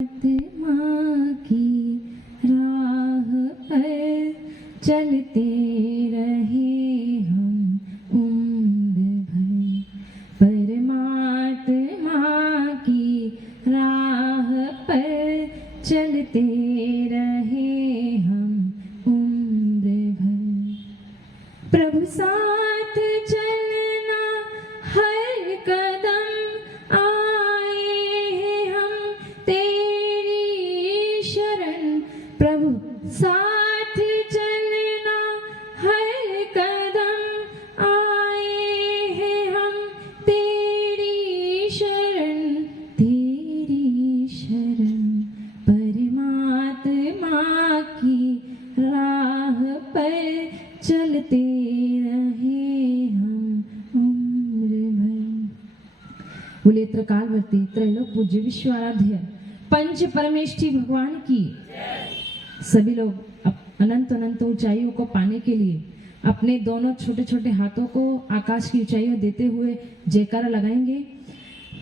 माँ की राह पर चलते रहे हम उम्र भर, परमात्मा की राह पर चलते रहे हम उम्र भर। प्रभु साथ चलना हर कदम आए हैं हम तेरी शरण। प्रभु साथ चलना हर कदम आए हैं हम तेरी शरण, तेरी शरण। परमात्मा की राह पर चलते रहे हम उम्र भर। बोलिए त्रिकालवर्ती त्रैलोक पूज्य विश्वाराध्य पंच परमेष्ठी भगवान की। सभी लोग अनंत अनंत ऊंचाइयों को पाने के लिए अपने दोनों छोटे छोटे हाथों को आकाश की ऊंचाइयों देते हुए जयकारा लगाएंगे।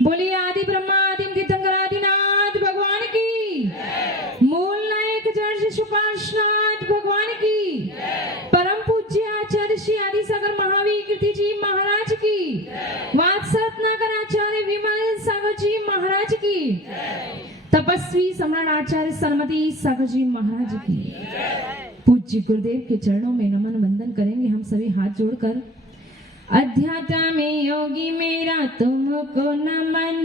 बोलिए आदि ब्रह्मा आदि तीर्थंकर आदिनाथ भगवान की, मूल नायक जड़ शिशु पार्श्वनाथ भगवान की, परम पूज्य आचार्य श्री आदि सागर महावीर कीर्ति जी महाराज की, वात्सरत्नाकर आचार्य विमल सागर जी महाराज की, तपस्वी सम्राट आचार्य सन्मति सागर जी महाराज की। पूज्य गुरुदेव के चरणों में नमन वंदन करेंगे हम सभी हाथ जोड़कर। अध्यात्म में योगी मेरा तुमको नमन,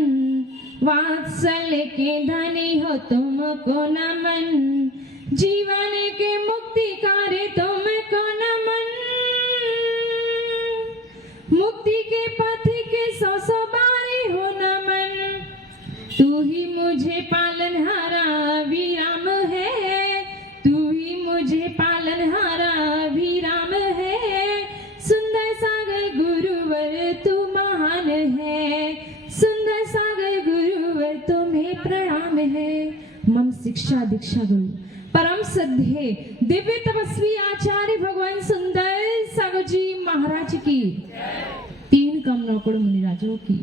वात्सल्य के धनी हो तुमको नमन, जीवन के मुक्तिकारी तुमको नमन, मुक्ति के पथ के सौ सौ बारी हो नमन। तू ही मुझे पालनहारा विराम है, तू ही मुझे पालनहारा विराम है। सुंदर सागर गुरुवर तू महान है, सुंदर सागर गुरुवर तुम्हें प्रणाम है। मम शिक्षा दीक्षा गुरु परम श्रद्धेय दिव्य तपस्वी आचार्य भगवान सुंदर सागर जी महाराज की, तीन कमलोकड़ मुनिराजों की।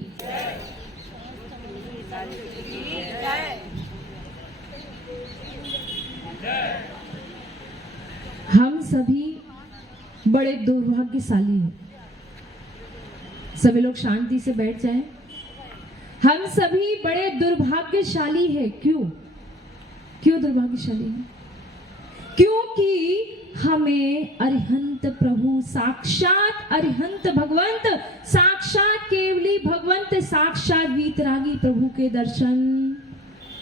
हम सभी बड़े दुर्भाग्यशाली हैं। सभी लोग शांति से बैठ जाएं। हम सभी बड़े दुर्भाग्यशाली हैं। क्यों क्यों दुर्भाग्यशाली हैं? क्योंकि हमें अरिहंत प्रभु, साक्षात अरिहंत भगवंत, साक्षात केवली भगवंत, साक्षात वीतरागी प्रभु के दर्शन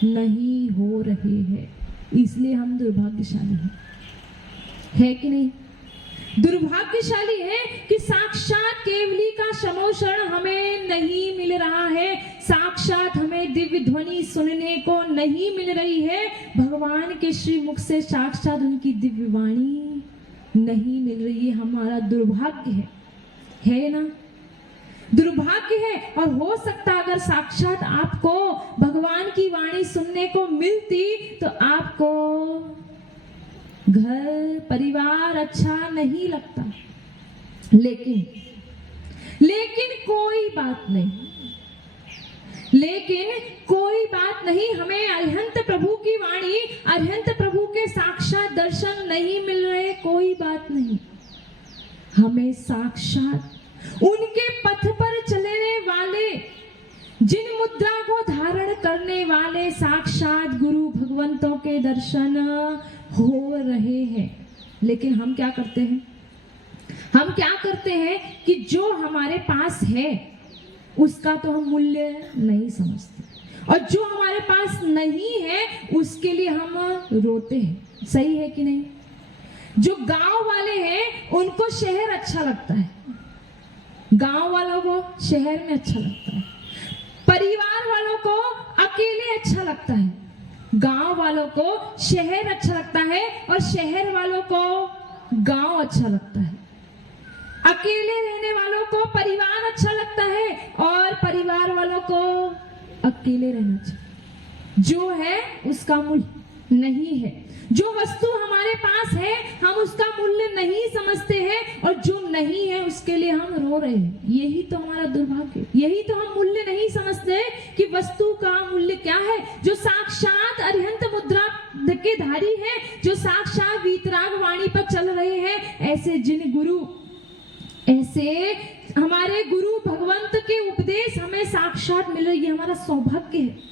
नहीं हो रहे हैं। इसलिए हम दुर्भाग्यशाली हैं, है कि नहीं? दुर्भाग्यशाली है कि साक्षात केवली का समोषण हमें नहीं मिल रहा है, साक्षात हमें दिव्य ध्वनि सुनने को नहीं मिल रही है, भगवान के श्री मुख से साक्षात उनकी दिव्य वाणी नहीं मिल रही है। हमारा दुर्भाग्य है ना? दुर्भाग्य है। और हो सकता अगर साक्षात आपको भगवान की वाणी सुनने को मिलती तो आपको घर परिवार अच्छा नहीं लगता। लेकिन कोई बात नहीं, लेकिन कोई बात नहीं। हमें अरिहंत प्रभु की वाणी, अरिहंत प्रभु के साक्षात दर्शन नहीं मिल रहे, कोई बात नहीं। हमें साक्षात उनके पथ पर चलने वाले, जिन मुद्रा को धारण करने वाले साक्षात गुरु भगवंतों के दर्शन हो रहे हैं। लेकिन हम क्या करते हैं? हम क्या करते हैं कि जो हमारे पास है उसका तो हम मूल्य नहीं समझते, और जो हमारे पास नहीं है उसके लिए हम रोते हैं। सही है कि नहीं? जो गांव वाले हैं उनको शहर अच्छा लगता है, गांव वालों को शहर में अच्छा लगता है, परिवार वालों को अकेले अच्छा लगता है, गांव वालों को शहर अच्छा लगता है, और शहर वालों को गांव अच्छा लगता है। अकेले रहने वालों को परिवार अच्छा लगता है, और परिवार वालों को अकेले रहना चाहिए। जो है उसका मूल्य नहीं है, जो वस्तु हमारे पास है हम उसका मूल्य नहीं समझते हैं, और जो नहीं है उसके लिए हम रो रहे हैं। यही तो हमारा दुर्भाग्य, यही तो हम मूल्य नहीं समझते कि वस्तु का मूल्य क्या है। जो साक्षात अरिहंत मुद्रा के धारी है, जो साक्षात वीतराग वाणी पर चल रहे हैं, ऐसे जिन गुरु, ऐसे हमारे गुरु भगवंत के उपदेश हमें साक्षात मिल रही है। हमारा सौभाग्य है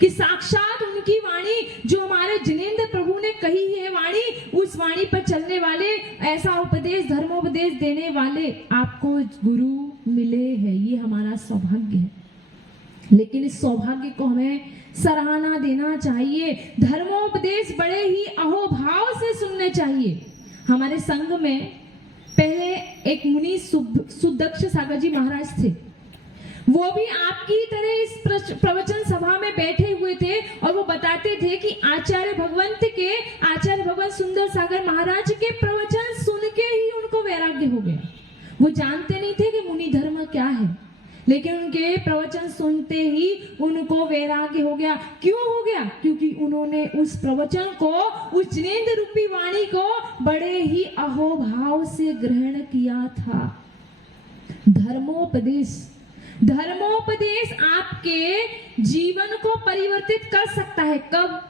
कि साक्षात उनकी वाणी, जो हमारे जिनेंद्र प्रभु ने कही है वाणी, उस वाणी पर चलने वाले, ऐसा उपदेश, धर्मोपदेश देने वाले आपको गुरु मिले हैं। ये हमारा सौभाग्य है, लेकिन इस सौभाग्य को हमें सराहना देना चाहिए। धर्मोपदेश बड़े ही अहोभाव से सुनने चाहिए। हमारे संघ में पहले एक मुनि सुदक्ष सागर जी महाराज थे। वो भी आपकी तरह इस प्रवचन सभा में बैठे हुए थे, और वो बताते थे कि आचार्य भगवंत सुंदर सागर महाराज के प्रवचन सुन के ही उनको वैराग्य हो गया। वो जानते नहीं थे कि मुनि धर्म क्या है, लेकिन उनके प्रवचन सुनते ही उनको वैराग्य हो गया। क्यों हो गया? क्योंकि उन्होंने उस प्रवचन को, उस जिनेंद्र रूपी वाणी को बड़े ही अहोभाव से ग्रहण किया था। धर्मोपदेश आपके जीवन को परिवर्तित कर सकता है। कब?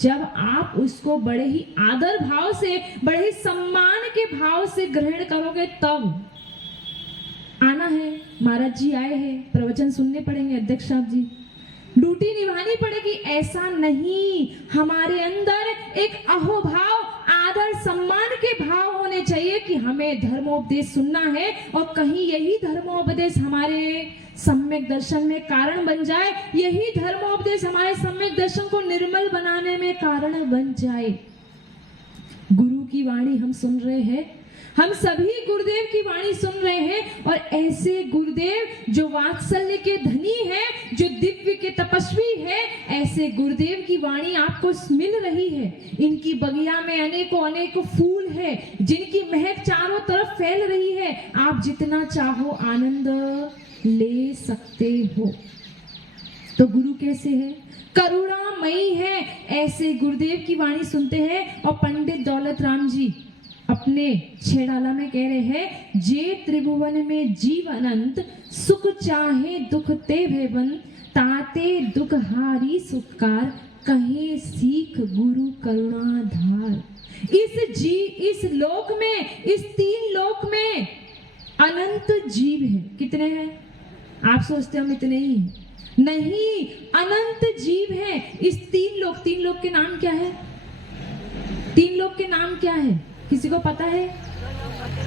जब आप उसको बड़े ही आदर भाव से, बड़े ही सम्मान के भाव से ग्रहण करोगे, तब आना है। महाराज जी आए हैं, प्रवचन सुनने पड़ेंगे, अध्यक्ष साहब जी, ड्यूटी निभानी पड़ेगी, ऐसा नहीं। हमारे अंदर एक अहोभाव, आदर सम्मान के भाव होने चाहिए कि हमें धर्मोपदेश सुनना है, और कहीं यही धर्मोपदेश हमारे सम्यक दर्शन में कारण बन जाए, यही धर्मोपदेश हमारे सम्यक दर्शन को निर्मल बनाने में कारण बन जाए। गुरु की वाणी हम सुन रहे हैं, हम सभी गुरुदेव की वाणी सुन रहे हैं, और ऐसे गुरुदेव जो वात्सल्य के धनी है, जो दिव्य के तपस्वी है, ऐसे गुरुदेव की वाणी आपको मिल रही है। इनकी बगिया में अनेकों फूल है, जिनकी महक चारों तरफ फैल रही है। आप जितना चाहो आनंद ले सकते हो। तो गुरु कैसे है? करुणामयी है। ऐसे गुरुदेव की वाणी सुनते हैं। और पंडित दौलत राम जी अपने छेड़ाला में कह रहे हैं, जे त्रिभुवन में जीव अनंत, सुख चाहे दुख ते भेवन, ताते दुख हारी सुखकार, कहे सीख गुरु करुणाधार। इस लोक में, इस 3 लोक में अनंत जीव है। कितने हैं? आप सोचते हम इतने ही हैं, नहीं, अनंत जीव है इस 3 लोक के नाम क्या है? 3 लोक के नाम क्या है? किसी को पता है?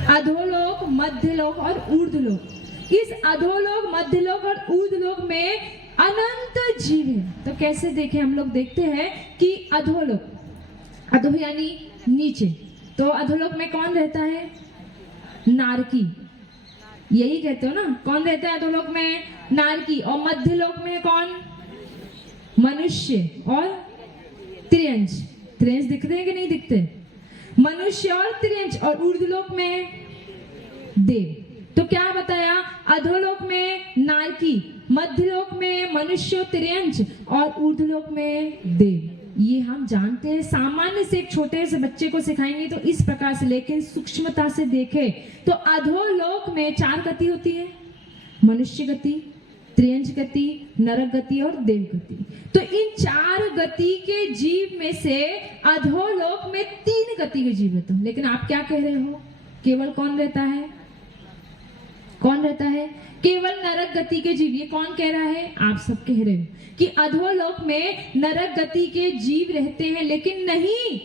अधोलोक, मध्यलोक और ऊर्ध्वलोक। इस अधोलोक, मध्यलोक और ऊर्ध्वलोक में अनंत जीव है। तो कैसे देखें? हम लोग देखते हैं कि अधोलोक, अधो यानी नीचे, तो अधोलोक में कौन रहता है? नारकी, यही कहते हो ना? कौन रहता है अधोलोक में? नारकी। और मध्यलोक में कौन? मनुष्य और त्रियंच। त्रियंच दिखते हैं कि नहीं दिखते? मनुष्य और त्रियंच। और ऊर्ध्वलोक में देव। तो क्या बताया? अधोलोक में नारकी, मध्यलोक में मनुष्य त्रियंच, और ऊर्ध्वलोक में देव। ये हम जानते हैं। सामान्य से एक छोटे से बच्चे को सिखाएंगे तो इस प्रकार से, लेकिन सूक्ष्मता से देखें तो अधोलोक में 4 गति होती है, मनुष्य गति, त्रियंच गति, नरक गति और देव गति। तो इन 4 गति के जीव में से अधोलोक में 3 गति के जीव रहते हैं। लेकिन आप क्या कह रहे हो? केवल कौन रहता है? कौन रहता है? केवल नरक गति के जीव। ये कौन कह रहा है? आप सब कह रहे हो कि अधोलोक में नरक गति के जीव रहते हैं, लेकिन नहीं,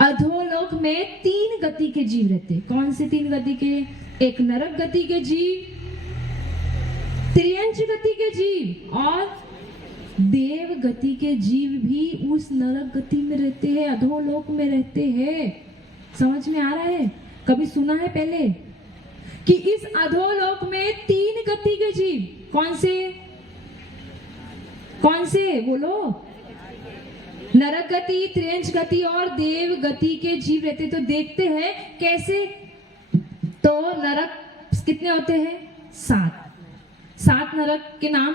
अधोलोक में 3 गति के जीव रहते हैं। कौन से 3 गति के? एक नरक गति के जीव, त्रियंच गति के जीव और देव गति के जीव भी उस नरक गति में रहते हैं, अधोलोक में रहते हैं। समझ में आ रहा है? कभी सुना है पहले कि इस अधोलोक में 3 गति के जीव? कौन से? कौन से? बोलो। नरक गति, त्रियंच गति और देव गति के जीव रहते। तो देखते हैं कैसे। तो नरक कितने होते हैं? 7 नरक के नाम।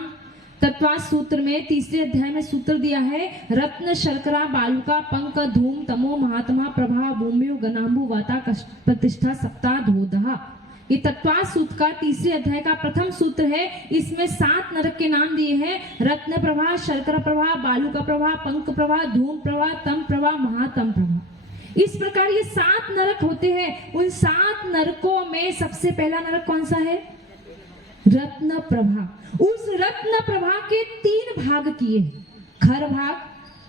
तत्वास सूत्र में तीसरे अध्याय में सूत्र दिया है, रत्न शर्करा बालुका पंक धूम तमो महात्मा प्रभा भूम्यो गनाम्बु वाता प्रतिष्ठा सप्ताह धोदहा। ये तत्वास सूत्र का तीसरे अध्याय का प्रथम सूत्र है। इसमें 7 नरक के नाम दिए हैं, रत्न प्रभा, शर्करा प्रभा, बालुका प्रभा, पंक प्रभा, धूम प्रभा, तम प्रभा, महातम प्रभा। इस प्रकार ये 7 नरक होते हैं। उन 7 नरकों में सबसे पहला नरक कौन सा है? रत्न प्रभा। उस रत्न प्रभा के 3 भाग किए, खर भाग,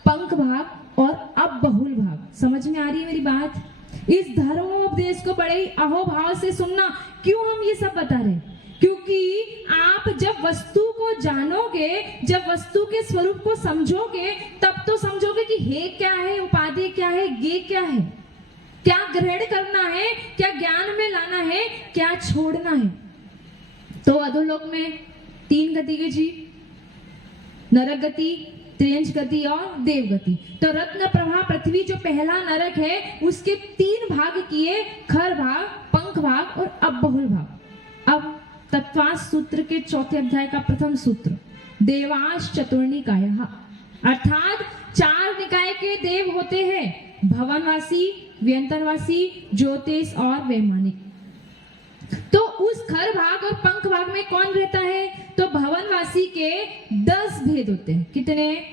पंख भाग और अब बहुल भाग। समझ में आ रही है मेरी बात? इस धर्मोपदेश को बड़े ही अहोभाव से सुनना। क्यों हम ये सब बता रहे? क्योंकि आप जब वस्तु को जानोगे, जब वस्तु के स्वरूप को समझोगे, तब तो समझोगे कि हे क्या है, उपाधि क्या है, ये क्या है, क्या ग्रहण करना है, क्या ज्ञान में लाना है, क्या छोड़ना है। तो अधोलोक में 3 गति के जीव, नरक गति, त्रियंच गति और देव गति। तो रत्न प्रभा पृथ्वी जो पहला नरक है, उसके 3 भाग किए, खर भाग, पंख भाग और अब बहुल भाग। अब तत्वास सूत्र के 4थे अध्याय का प्रथम सूत्र, देवास चतुर्निकायः, अर्थात 4 निकाय के देव होते हैं, भवनवासी, व्यंतरवासी, ज्योतिष और वैमानिक। तो उस खर भाग और पंख भाग में कौन रहता है? तो भवनवासी के 10 भेद होते हैं। कितने?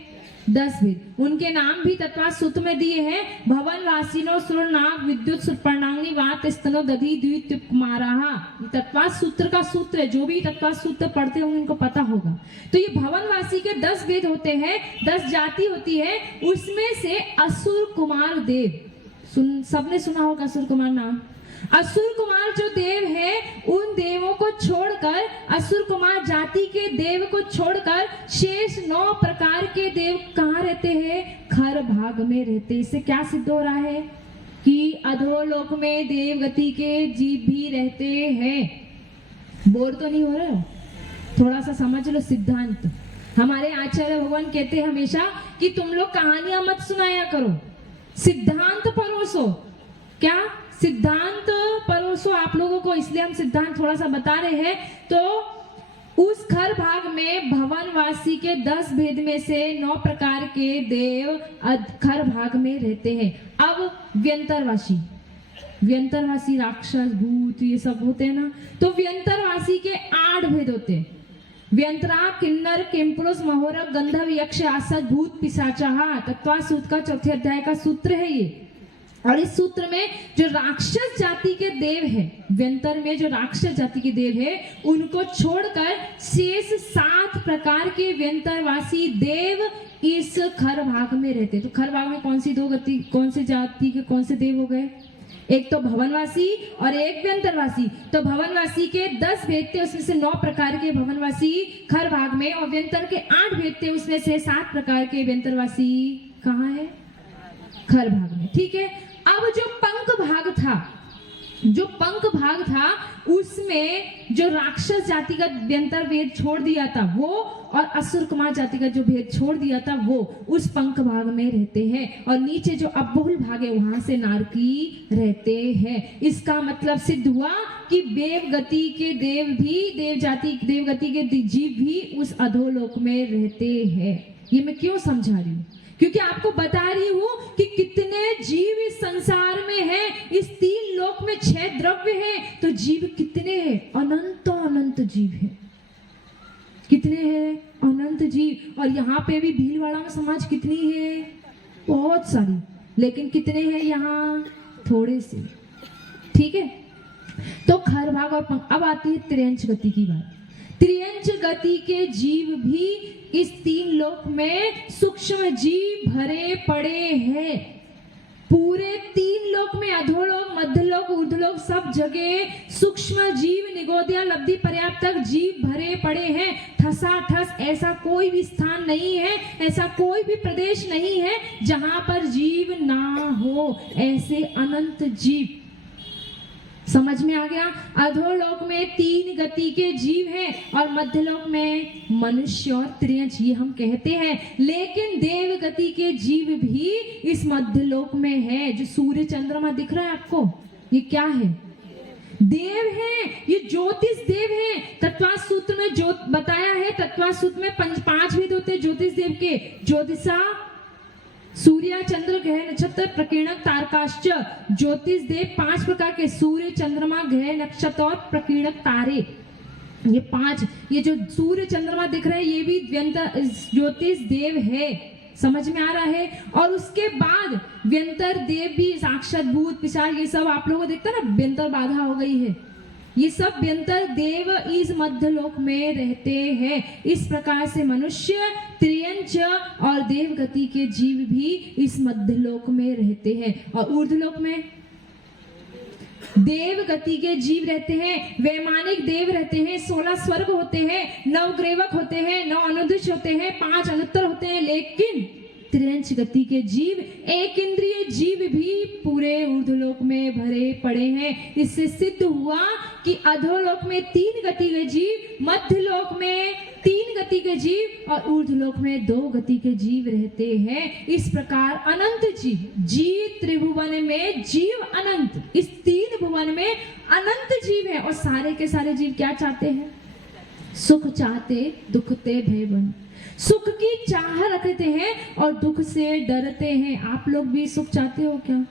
10 भेद। उनके नाम भी तत्वास सूत्र में दिए हैं, भवनवासिनो सुरनाग विद्युत सुपर्णांगनी वात स्तनो दधि द्वित कुमाराहा। तत्वास सूत्र का सूत्र है, जो भी तत्वास सूत्र पढ़ते होंगे उनको पता होगा। तो ये भवनवासी के 10 भेद होते हैं, 10 जाति होती है। उसमें से असुर कुमार देव, सबने सुना होगा असुर कुमार नाम। असुर कुमार जो देव है, उन देवों को छोड़कर, असुर कुमार जाति के देव को छोड़कर शेष 9 प्रकार के देव कहाँ रहते हैं? खर भाग में रहते। इससे क्या सिद्ध हो रहा है? कि अधोलोक में देव गति के जीव भी रहते हैं। बोर तो नहीं हो रहे हो? थोड़ा सा समझ लो सिद्धांत। हमारे आचार्य भगवान कहते हैं हमेशा कि तुम लोग कहानियां मत सुनाया करो, सिद्धांत परोसो। क्या? सिद्धांत परोसो आप लोगों को। इसलिए हम सिद्धांत थोड़ा सा बता रहे हैं। तो उस खर भाग में भवनवासी के 10 भेद में से 9 प्रकार के देव खर भाग में रहते हैं। अब व्यंतरवासी, व्यंतरवासी राक्षस भूत ये सब होते हैं ना, तो व्यंतरवासी के 8 भेद होते हैं। व्यंतरा, किन्नर, किमपुरुष, महोरक, गंधर्व, यक्ष, आसद, भूत, पिशाचाः। तत्वास सूत्र का 4थे अध्याय का सूत्र है ये। और इस सूत्र में जो राक्षस जाति के देव है, व्यंतर में जो राक्षस जाति के देव है, उनको छोड़कर शेष 7 प्रकार के व्यंतरवासी देव इस खर भाग में रहते। तो खर भाग में कौन सी 2 गति, कौन से जाति के कौन से देव हो गए? एक तो भवनवासी और एक व्यंतरवासी। तो भवनवासी के 10 भेद थे, उसमें से 9 प्रकार के भवनवासी खर भाग में, और व्यंतर के 8 भेद थे, उसमें से 7 प्रकार के व्यंतरवासी कहाँ है? खर भाग में। ठीक है। अब जो पंख भाग था, जो पंख भाग था, उसमें जो राक्षस जाति का व्यंतर भेद छोड़ दिया था वो, और असुर कुमार जाति का जो भेद छोड़ दिया था वो उस पंख भाग में रहते हैं। और नीचे जो अबहुल भाग है वहां से नारकी रहते हैं। इसका मतलब सिद्ध हुआ कि देव गति के देव भी, देव जाति देव गति के जीव भी उस अधोलोक में रहते हैं। ये मैं क्यों समझा रही हूँ? क्योंकि आपको बता रही हूं कि कितने जीव इस संसार में हैं। इस 3 लोक में 6 द्रव्य हैं, तो जीव कितने हैं? अनंत अनंत जीव है। कितने हैं? अनंत जीव। और यहाँ पे भी भीलवाड़ा में समाज कितनी है? बहुत सारी। लेकिन कितने हैं यहाँ? थोड़े से। ठीक है। तो खर भाग और अब आती है त्रियंच गति की बात। त्रियंच गति के जीव भी इस 3 लोक में सूक्ष्म जीव भरे पड़े हैं। पूरे 3 लोक में, अधोलोक, मध्यलोक, ऊर्ध्वलोक, सब जगह सूक्ष्म जीव, निगोदिया, लब्धि, पर्याप्त तक जीव भरे पड़े हैं। ठसाठस ऐसा कोई भी स्थान नहीं है, ऐसा कोई भी प्रदेश नहीं है जहां पर जीव ना हो। ऐसे अनंत जीव। समझ में आ गया? अधोलोक में 3 गति के जीव हैं और मध्यलोक में मनुष्य और त्रियंच, ये हम कहते हैं। लेकिन देव गति के जीव भी इस मध्यलोक में है। जो सूर्य चंद्रमा दिख रहा है आपको, ये क्या है? देव हैं, ये ज्योतिष देव हैं। तत्वास सूत्र में जो बताया है, तत्वास सूत्र में पांच भेद होते हैं ज्योतिष देव के। ज्योतिषा सूर्य चंद्र ग्रह नक्षत्र प्रकीर्णक तारकाश्च। ज्योतिष देव 5 प्रकार के, सूर्य चंद्रमा ग्रह नक्षत्र और प्रकीर्णक तारे, ये 5। ये जो सूर्य चंद्रमा दिख रहे हैं ये भी ज्योतिष देव है, समझ में आ रहा है। और उसके बाद व्यंतर देव भी, साक्षात भूत पिशाच, ये सब आप लोगों को देखते हैं ना, व्यंतर बाधा हो गई है, ये सब व्यंतर देव इस मध्यलोक में रहते हैं। इस प्रकार से मनुष्य, त्रियंच और देव गति के जीव भी इस मध्यलोक में रहते हैं। और ऊर्ध्वलोक में देव गति के जीव रहते हैं, वैमानिक देव रहते हैं, 16 स्वर्ग होते हैं, 9 ग्रेवक होते हैं, 9 अनुदिश होते हैं, 5 अनुत्तर होते हैं। लेकिन त्रियंच गति के जीव, एक इंद्रिय जीव भी पूरे ऊर्ध्वलोक में भरे पड़े हैं। इससे सिद्ध हुआ कि अधोलोक में 3 गति के जीव, मध्यलोक में 3 गति के जीव और ऊर्ध्वलोक में 2 गति के जीव रहते हैं। इस प्रकार अनंत जीव त्रिभुवन में जीव अनंत, इस 3 भुवन में अनंत जीव है। और सारे के सारे जीव क्या चाहते हैं? सुख चाहते, दुखते भयबन, सुख की चाह रखते हैं और दुख से डरते हैं। आप लोग भी सुख चाहते हो क्या?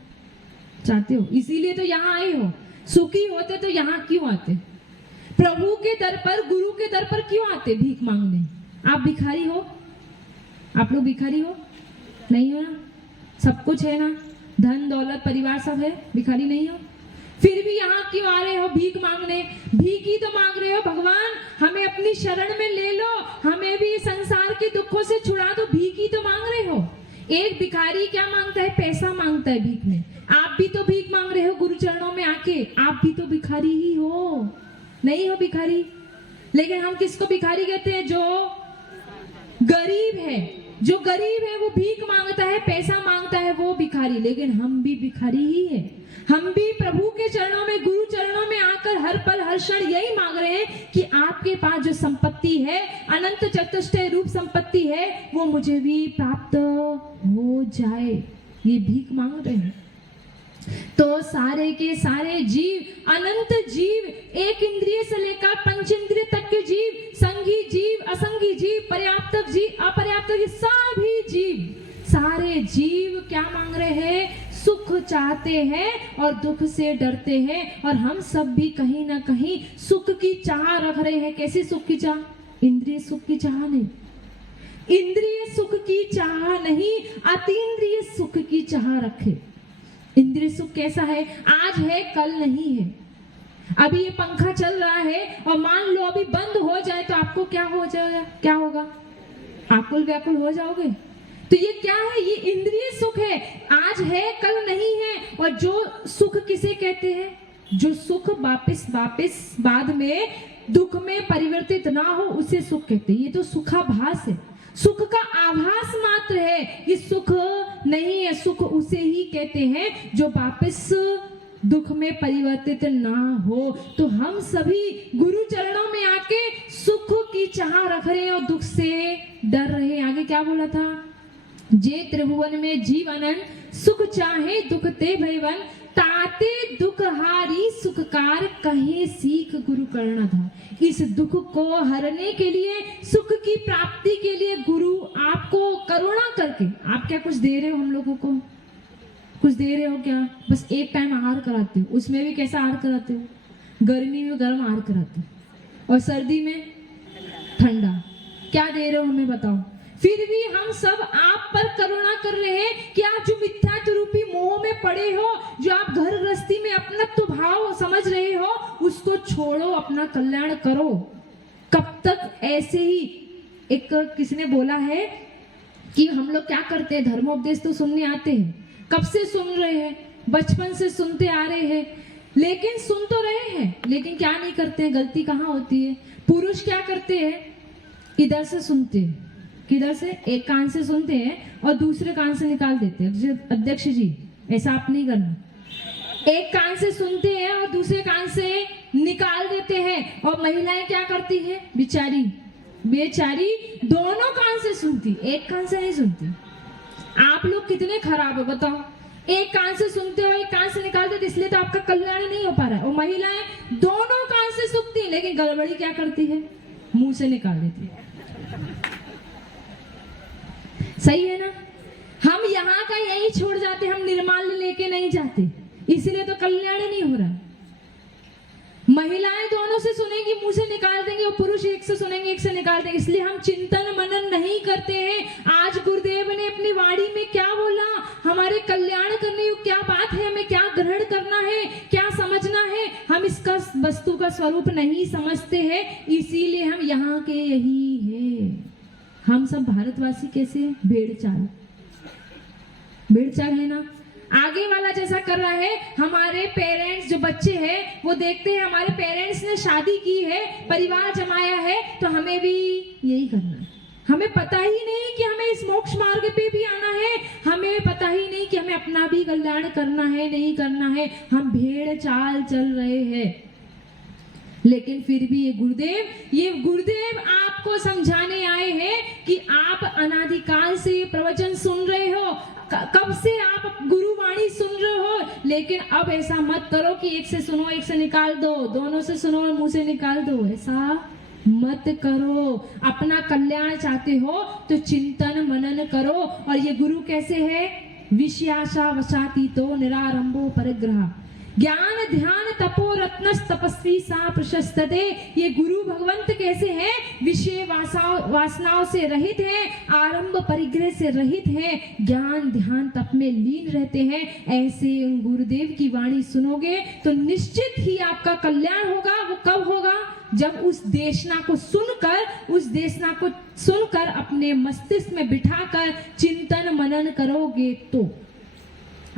चाहते हो, इसीलिए तो यहाँ आए हो। सुखी होते तो यहाँ क्यों आते? प्रभु के दर पर, गुरु के दर पर क्यों आते भीख मांगने? आप भिखारी हो? आप लोग भिखारी हो? नहीं हो ना? सब कुछ है ना, धन दौलत परिवार सब है, भिखारी नहीं हो? फिर भी यहाँ क्यों आ रहे हो भीख मांगने? भीख ही तो मांग रहे हो, भगवान हमें अपनी शरण में ले लो, हमें भी संसार के दुखों से छुड़ा दो, भीख ही तो मांग रहे हो। एक भिखारी क्या मांगता है? पैसा मांगता है भीख में। आप भी तो भीख मांग रहे हो गुरु चरणों में आके, आप भी तो भिखारी ही हो, नहीं हो भिखारी? लेकिन हम किसको भिखारी कहते हैं? जो गरीब है, जो गरीब है वो भीख मांगता है, पैसा मांगता है, वो भिखारी। लेकिन हम भी भिखारी ही है, हम भी प्रभु के चरणों में, गुरु चरणों में आकर हर पल हर क्षण यही मांग रहे हैं कि आपके पास जो संपत्ति है, अनंत चतुष्टय रूप संपत्ति है, वो मुझे भी प्राप्त हो जाए। ये भीख मांग रहे हैं। तो सारे के सारे जीव, अनंत जीव, एक इंद्रिय से लेकर 5 इंद्रिय तक के जीव, संगी जीव, असंगी जीव, पर्याप्त जीव, अपर्याप्त जीव, सभी जीव, सारे जीव क्या मांग रहे हैं? सुख चाहते हैं और दुख से डरते हैं। और हम सब भी कहीं ना कहीं सुख की चाह रख रहे हैं। कैसी सुख की चाह? इंद्रिय सुख की चाह नहीं, इंद्रिय सुख की चाह नहीं, अतीन्द्रिय सुख की चाह रखे। इंद्रिय सुख कैसा है? आज है कल नहीं है। अभी ये पंखा चल रहा है और मान लो अभी बंद हो जाए तो आपको क्या हो जाएगा? क्या होगा? आकुल व्याकुल हो जाओगे। तो ये क्या है? ये इंद्रिय सुख है, आज है कल नहीं है। और जो सुख किसे कहते हैं? जो सुख वापस बाद में दुख में परिवर्तित ना हो, उसे सुख कहते हैं। ये तो सुखाभास है, सुख का आभास मात्र है, ये सुख नहीं है। सुख उसे ही कहते हैं जो वापस दुख में परिवर्तित ना हो। तो हम सभी गुरु चरणों में आके सुख की चाह रख रहे हैं और दुख से डर रहे हैं। आगे क्या बोला था? जे त्रिभुवन में जीव अनंत, सुख चाहे दुख ते भयवन, ताते दुख हारी सुखकार कहे सीख गुरु कर्णधार। इस दुख को हरने के लिए, सुख की प्राप्ति के लिए गुरु आपको करुणा करके, आप क्या कुछ दे रहे हो? हम लोगों को कुछ दे रहे हो क्या? बस एक टाइम आहार कराते हो, उसमें भी कैसा आहार कराते हो? गर्मी में गर्म आहार कराते हो और सर्दी में ठंडा। क्या दे रहे हो हमें बताओ? फिर भी हम सब आप पर करुणा कर रहे हैं कि आप जो मिथ्यात्व रूपी मोह में पड़े हो, जो आप घर गृहस्थी में अपनत्व भाव समझ रहे हो, उसको छोड़ो, अपना कल्याण करो। कब तक ऐसे ही? एक किसी ने बोला है कि हम लोग क्या करते हैं, धर्मोपदेश तो सुनने आते हैं, कब से सुन रहे हैं? बचपन से सुनते आ रहे हैं, लेकिन सुन तो रहे हैं, लेकिन क्या नहीं करते हैं? गलती कहाँ होती है? पुरुष क्या करते हैं? इधर से सुनते हैं, किधर से? एक कान से सुनते हैं और दूसरे कान से निकाल देते हैं। अध्यक्ष जी, ऐसा आप नहीं करना। एक कान से सुनते हैं और दूसरे कान से निकाल देते हैं। और महिलाएं क्या करती हैं? बेचारी दोनों कान से सुनती, एक कान से नहीं सुनती। आप लोग कितने खराब हो बताओ? एक कान से सुनते हो, एक कान से निकालते हो, तो इसलिए तो आपका कल्याण नहीं हो पा रहा है। और महिलाएं दोनों कान से सुनती है, लेकिन गड़बड़ी क्या करती है, मुंह से निकाल देती है। सही है ना? हम यहाँ का यही छोड़ जाते, हम निर्माल्य लेके नहीं जाते, इसलिए तो कल्याण नहीं हो रहा। महिलाएं दोनों से सुनेंगी, मुंह से निकाल देंगे, और पुरुष एक से सुनेंगे, एक से निकाल देंगे, इसलिए हम चिंतन मनन नहीं करते हैं। आज गुरुदेव ने अपनी वाणी में क्या बोला, हमारे कल्याण करने की क्या बात है, हमें क्या ग्रहण करना है, क्या समझना है, हम इसका वस्तु का स्वरूप नहीं समझते हैं, इसीलिए हम यहाँ के यही है। हम सब भारतवासी कैसे हैं? भेड़ चाल है ना। आगे वाला जैसा कर रहा है, हमारे पेरेंट्स जो बच्चे हैं वो देखते हैं हमारे पेरेंट्स ने शादी की है, परिवार जमाया है, तो हमें भी यही करना है। हमें पता ही नहीं कि हमें इस मोक्ष मार्ग पे भी आना है, हमें पता ही नहीं कि हमें अपना भी कल्याण करना है, नहीं करना है, हम भेड़ चाल चल रहे हैं। लेकिन फिर भी ये गुरुदेव आपको समझाने आए हैं कि आप अनादिकाल से ये प्रवचन सुन रहे हो, कब से आप गुरुवाणी सुन रहे हो, लेकिन अब ऐसा मत करो कि एक से सुनो एक से निकाल दो, दोनों से सुनो और मुंह से निकाल दो, ऐसा मत करो। अपना कल्याण चाहते हो तो चिंतन मनन करो। और ये गुरु कैसे है? विषयाशा वशातीतो निरारंभो परिग्रह, ज्ञान ध्यान तपो रत्नस तपस्वी सा प्रशस्तते। ये गुरु भगवंत कैसे हैं? विषय वासनाओं से रहित हैं, आरंभ परिग्रह से रहित हैं, ज्ञान ध्यान तप में लीन रहते हैं। ऐसे गुरुदेव की वाणी सुनोगे तो निश्चित ही आपका कल्याण होगा। वो कब होगा? जब उस देशना को सुनकर अपने मस्तिष्क में बिठाकर चिंतन मनन करोगे तो।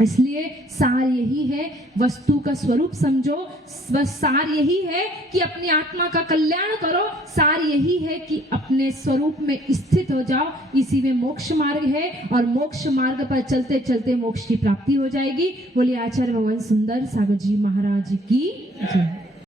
इसलिए सार यही है, वस्तु का स्वरूप समझो, सार यही है कि अपनी आत्मा का कल्याण करो, सार यही है कि अपने स्वरूप में स्थित हो जाओ। इसी में मोक्ष मार्ग है, और मोक्ष मार्ग पर चलते चलते मोक्ष की प्राप्ति हो जाएगी। बोलिए आचार्य भगवान सुंदर सागर जी महाराज की जय।